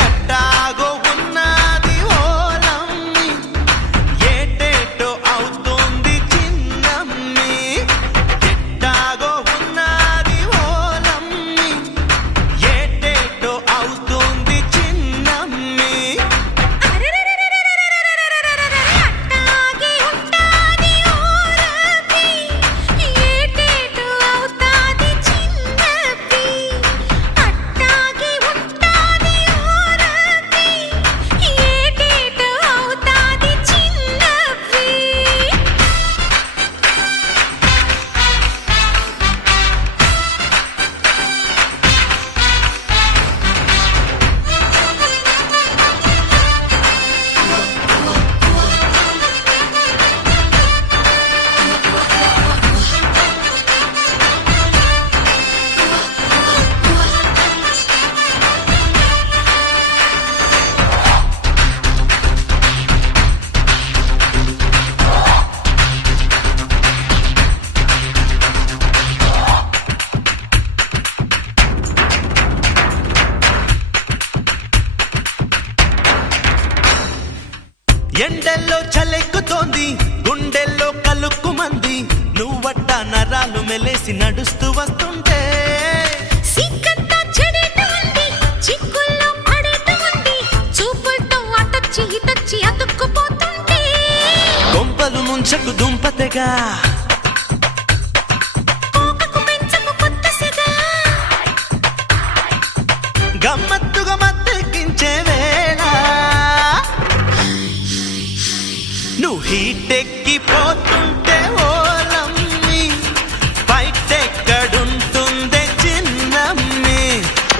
ఎట్టాగో ఉన్నది ఓలమ్మి ఏటేటో అవుతుంది చిన్నమ్మి ఎట్టాగో ఉన్నది ఓలమ్మి ఏటేటో అవుతుంది చిన్నమ్మి ఎండల్లో చలెక్కుతోంది గుండెల్లో కలుక్కుమంది నువ్వట్ట నరాలు మెలేసి నడుస్తూ వస్తుంటే సిగ్గంతా చెడేటోంది చిక్కుల్లో పడేటోంది చూపులతో అటొచ్చి ఇటొచ్చి అతుక్కుపోతుంటే కొంపలు ముంచకు దుంపతెగా కోకకు పెంచకు కొత్తసిగా గమ్మత్తుగా మత్తెక్కించే వేళ నువ్వు హీటెక్కిపోతుంటే ఓలమ్మి బయటెక్కడుంటుందే చిన్నమ్మి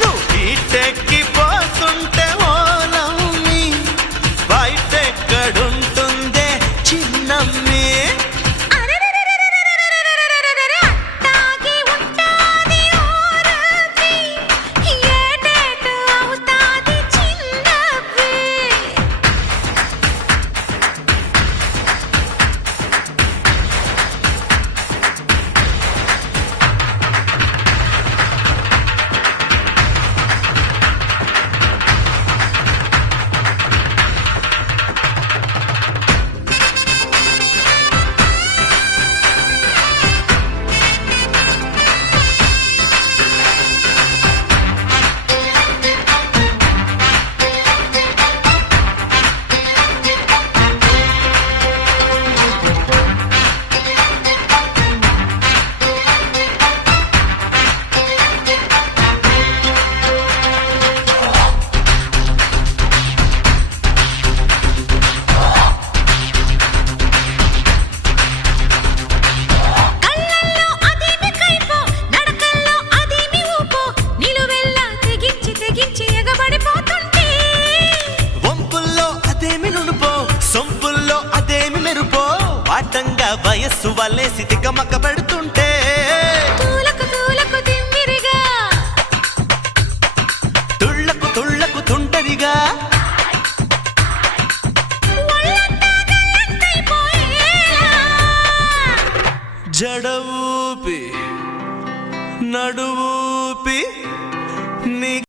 నువ్వు హీటెక్కిపోతుంటే ఓలమ్మి బయటెక్కడుంటుందే చిన్నమ్మి అట్టాగి ఉంటాది ఓరవి ఏటేటో అవుతాది చిన్నవి కళ్ళల్లో అదేమి కైపో నడకల్లో అదేమి ఊపో నిలువెల్లా తెగించి ఎగబడిపోతుంటే వంపుల్లో అదేమి నునుపో సొంపుల్లో అదేమి మెరుపో వాటంగా వయస్సు వల్లేసి తికమక పెడుతూ